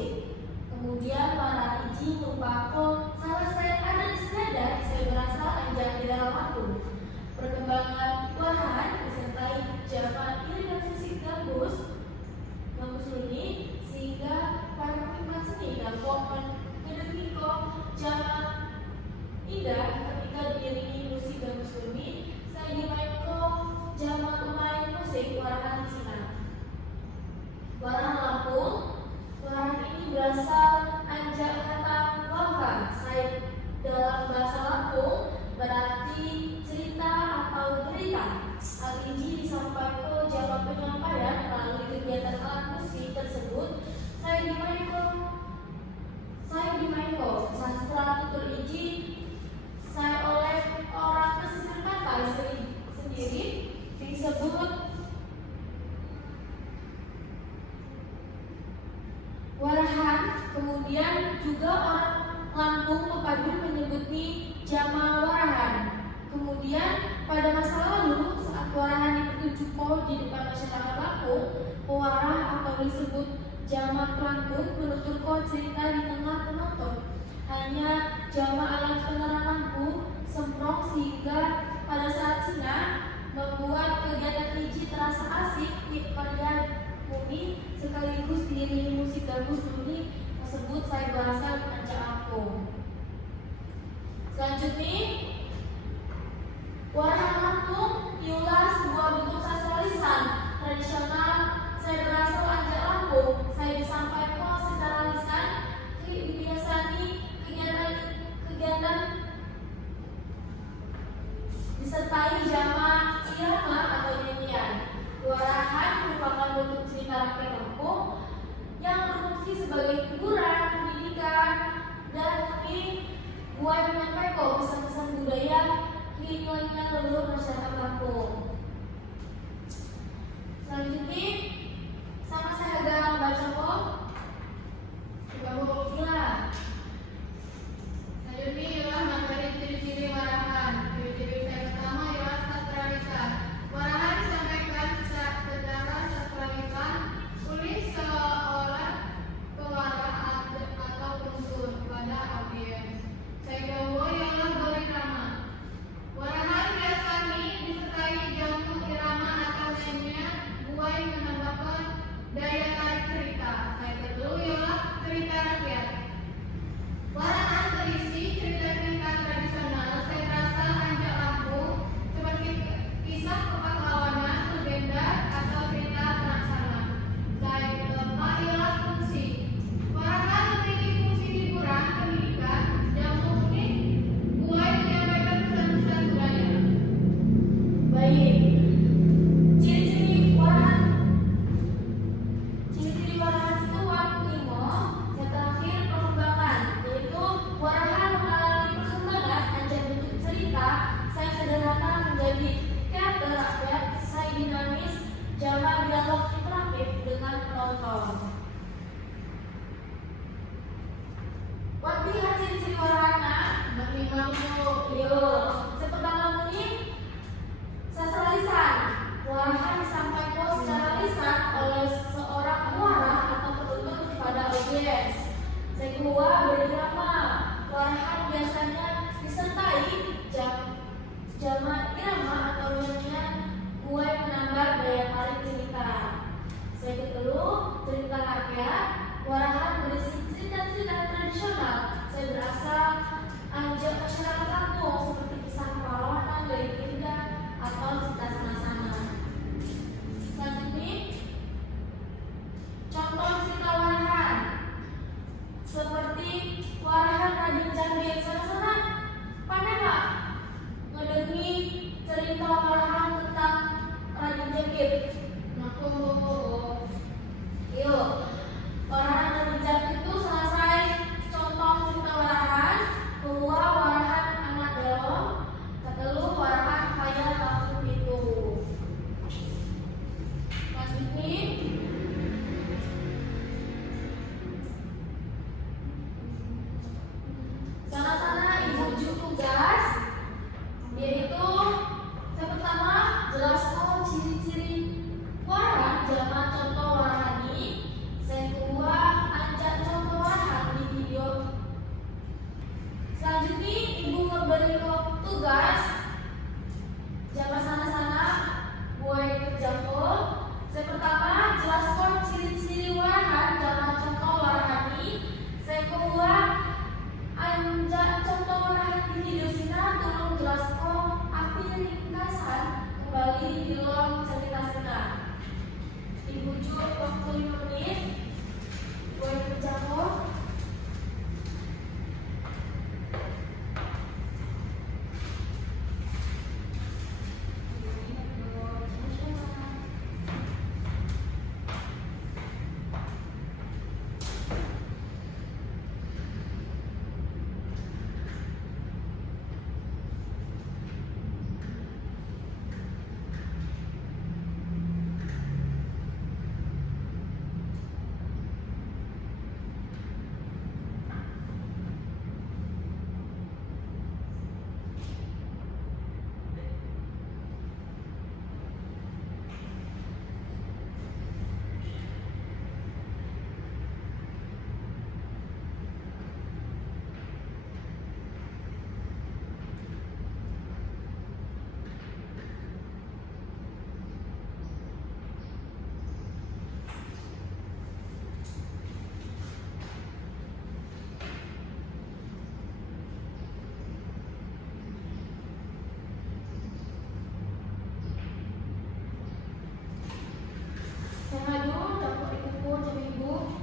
musik. Kemudian para iji lumpako salah saya ada di senada saya berasa anjak di dalam aku. Perkembangan warahan disertai zaman iringan musik gambus ini sehingga para penikmat seni dapat mengedengi zaman indah ketika diiringi musik gambus ini saya dimain zaman pemain musik warahan di sini. Warahan Lampung, warahan ini berasal anjak kata wawah. Saya dalam bahasa Lampung berarti cerita atau berita. Hal ini disampaikan zaman penyampaian melalui kegiatan alat musik tersebut. Saya dimainkan sastra tutur iji saya oleh orang pesisir pantai sendiri disebut warahan. Kemudian juga orang Lampung Pepadun menyebutnya jama warahan. Kemudian pada masa lalu saat warahan dipertunjukkan di depan masyarakat Lampung, pewarah atau disebut jama pelantun menuturkan cerita di tengah penonton. Hanya jama alat penerang lampu semprong sehingga pada saat Cina membuat kegiatan iji terasa asik di pada bumi sekaligus diiringi musik gambus bunyi tersebut saya bahasa ancak aku. Selanjutnya, warahan Lampung ialah sebuah bentuk sastra lisan tradisional saya berasal ancak Lampung. Saya disampaikan secara lisan dibiasani kegiatan disertai jama irama atau nyanyian. Warahan merupakan bentuk cerita rakyat Lampung yang berfungsi sebagai hiburan, pendidikan, dan buat menyampaikan pesan-pesan budaya hingga leluhur masyarakat Lampung. Selanjutnya, sama saya akan membaca gila. Selanjutnya ialah materi ciri-ciri warahan. Ciri-ciri yang pertama ialah sastra lisan. Warahan disampaikan secara sastra lisan, tulis seolah pewarah atau unsur pada audiens. Saigawa ialah berirama. Warahan biasanya disertai jamu irama atau nyanyian buai waktu 5 menit. Boleh berjangkau. Yang maju, dapat dipukul jari ibu.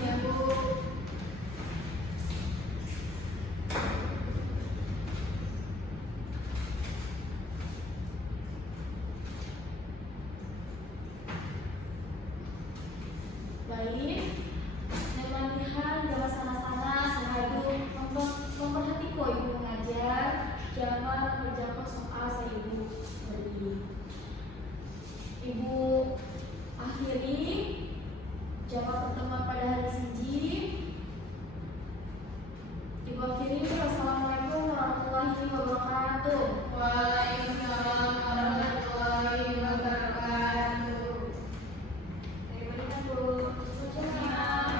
Ya, Bu. Baik. Dengan pihak jangan sana-sana, sehadu memperhatikan ibu mengajar, jangan mengerjakan soal saya ibu beri. Ibu akhiri jawab pertemuan pada hari Senin. Ibu akhiri, wassalamualaikum warahmatullahi wabarakatuh. Waalaikumsalam warahmatullahi wabarakatuh. Saya berikan Bu. Selamat.